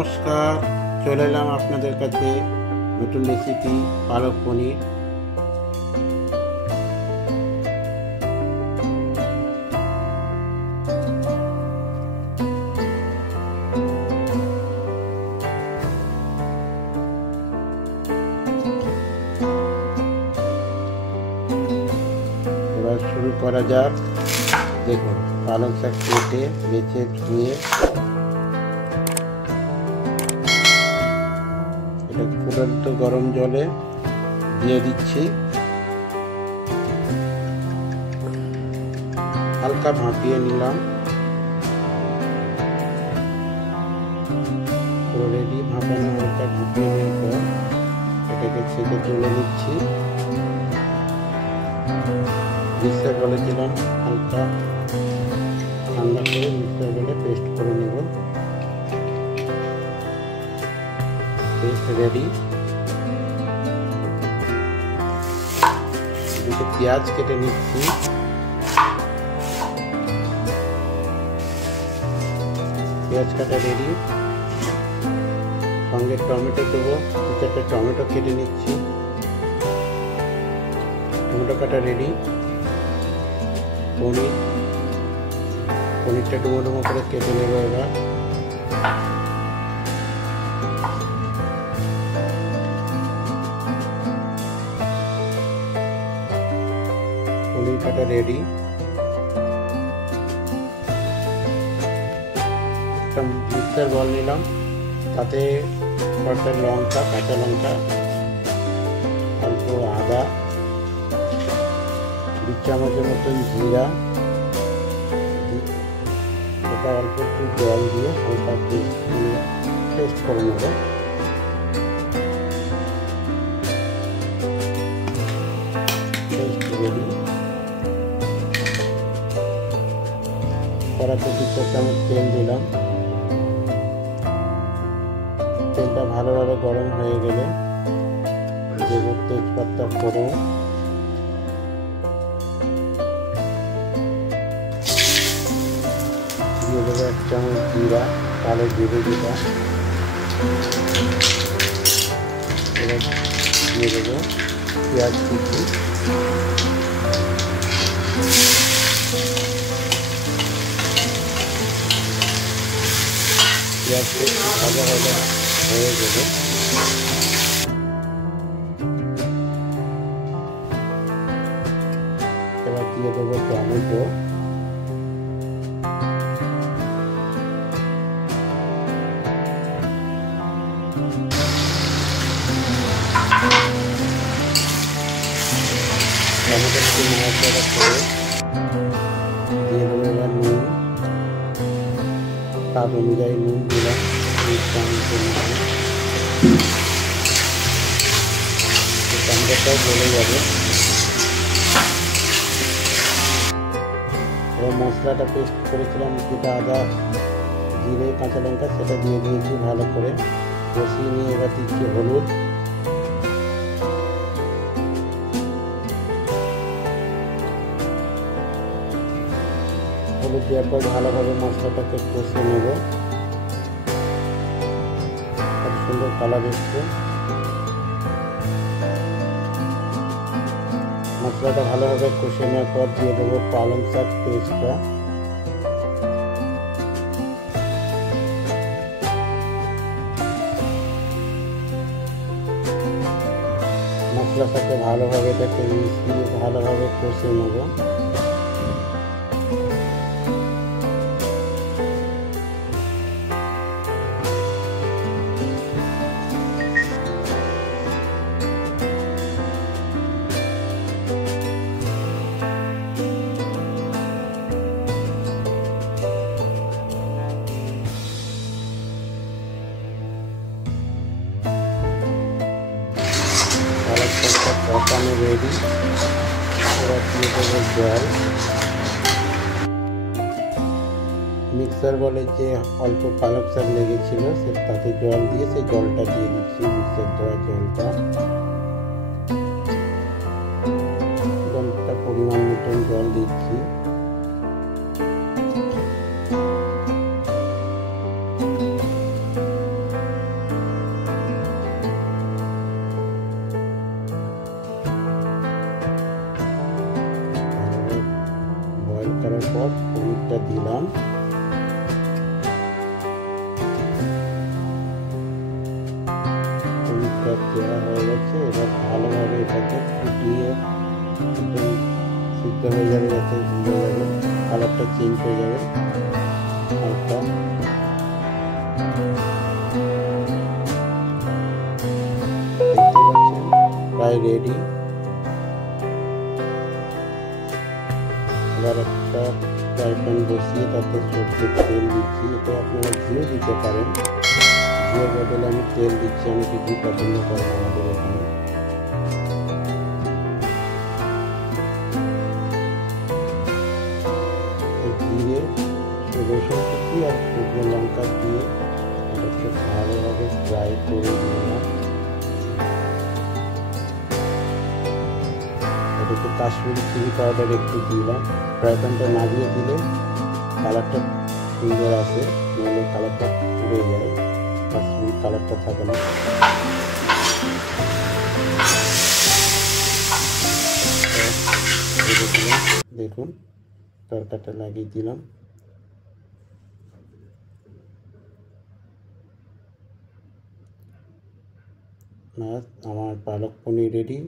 নমস্কার, চলে এলাম আপনাদের কাছে নতুন রেসিপি পালক পনির। এবার শুরু করা যাক। দেখুন, পালং শাক কেটে বেছে ধুয়ে এটা ফুটন্ত গরম জলে দিয়ে দিচ্ছি। হালকা ভাপিয়ে নিলাম। রেডি ভাপানো, হালকা ভাপিয়ে নেওয়ার পর এটাকে ছেঁকে তুলে নিচ্ছি। মিক্সার বলেছিলাম হালকা ঠান্ডা করে মিক্সার বলে পেস্ট করে নেব। Paste ready. দুটো পেঁয়াজ কেটে নিচ্ছি। পেঁয়াজ কাটা রেডি। সঙ্গে টমেটো দেবো, দু চারটে টমেটো কেটে নিচ্ছি। টমেটো কাটা রেডি। পনিরটা ডুমো ডুমো করে কেটে নেবো। এবার পনির কাটা রেডি। একটা মিক্সার বল নিলাম, তাতে কয়েকটা লঙ্কা, কাঁচা লঙ্কা, অল্প আদা, 2 চামচের মতন জিরা, এটা অল্প একটু জল দিয়ে হালকা পেস্ট করে নেব। Paste ready. কড়াতে 2 চামচ তেল দিলাম। তেলটা ভালোভাবে গরম হয়ে গেলে দেব তেজপাতা ফোড়ন, দিয়ে দেবো 1 চামচ জিরা, কালো জিরে যেটা, এবার দিয়ে দেবো পেঁয়াজ কুচি। পেঁয়াজটা একটু ভাজা ভাজা হয়ে যাবে। এবার দিয়ে দেবো টমেটো। টমেটোকে নাড়াচাড়া করে দিয়ে দেবো এবার নুন। স্বাদ অনুযায়ী নুন দিলাম। টমেটোটাও গলে যাবে। এবার মশলাটা পেস্ট করেছিলাম, যেটা আদা, জিরে, কাঁচা লঙ্কা, সেটা দিয়ে দিয়েছি ভালো করে কষিয়ে নিয়ে। এবার দিচ্ছি হলুদ, হলুদ দেওয়ার পর ভালোভাবে মশলাটাকে কষে নেব। খুব সুন্দর কালার এসছে। মশলাটা ভালোভাবে কষে নেওয়ার পর দিয়ে দেবো পালং শাক পেস্টটা। মশলার সাথে ভালোভাবে এটাকে মিশিয়ে ভালোভাবে কষে নেব। কষানো রেডি। এবার দিয়ে দেবো জল। মিক্সার বলে যে অল্প পালক শাক লেগেছিল, সে তাতে জল দিয়ে সেই জলটা দিয়ে দিচ্ছি। মিক্সার দেওয়া জলটা পরিমাণ মতন জল দিচ্ছি। পর পনিরটা দিলাম। পনিরটা দেওয়া হয়ে গেছে। এবার ভালোভাবে এটাকে ফুটিয়ে একদম সিদ্ধ হয়ে যাবে, যাতে ভুলে যাবে, কালারটা চেঞ্জ হয়ে যাবে হালকা। দেখতে পাচ্ছেন প্রায় রেডি। এবার একটা ফ্রাই প্যান বসিয়ে তাতে সর্ষের তেল দিচ্ছি। এটা আপনারা ঘিও দিতে পারেন, ঘিয়ের বদলে আমি তেল দিচ্ছি। আমি ঘি পছন্দ করি না আমাদের এখানে। জিরে, রসুন কুচি আর শুকনো লঙ্কা দিয়ে এটাকে ভালোভাবে ফ্রাই করে নিলাম। এটাকে কাশ্মীরি চিলি পাউডার একটু দিলাম। ফ্রাই প্যানটা নামিয়ে দিলে কালারটা সুন্দর আসে, নাহলে কালারটা পুড়ে যায়, কাশ্মীরি কালারটা থাকে না। দেখুন তরকাটা লাগিয়ে দিলাম। আমার পালক পনির রেডি।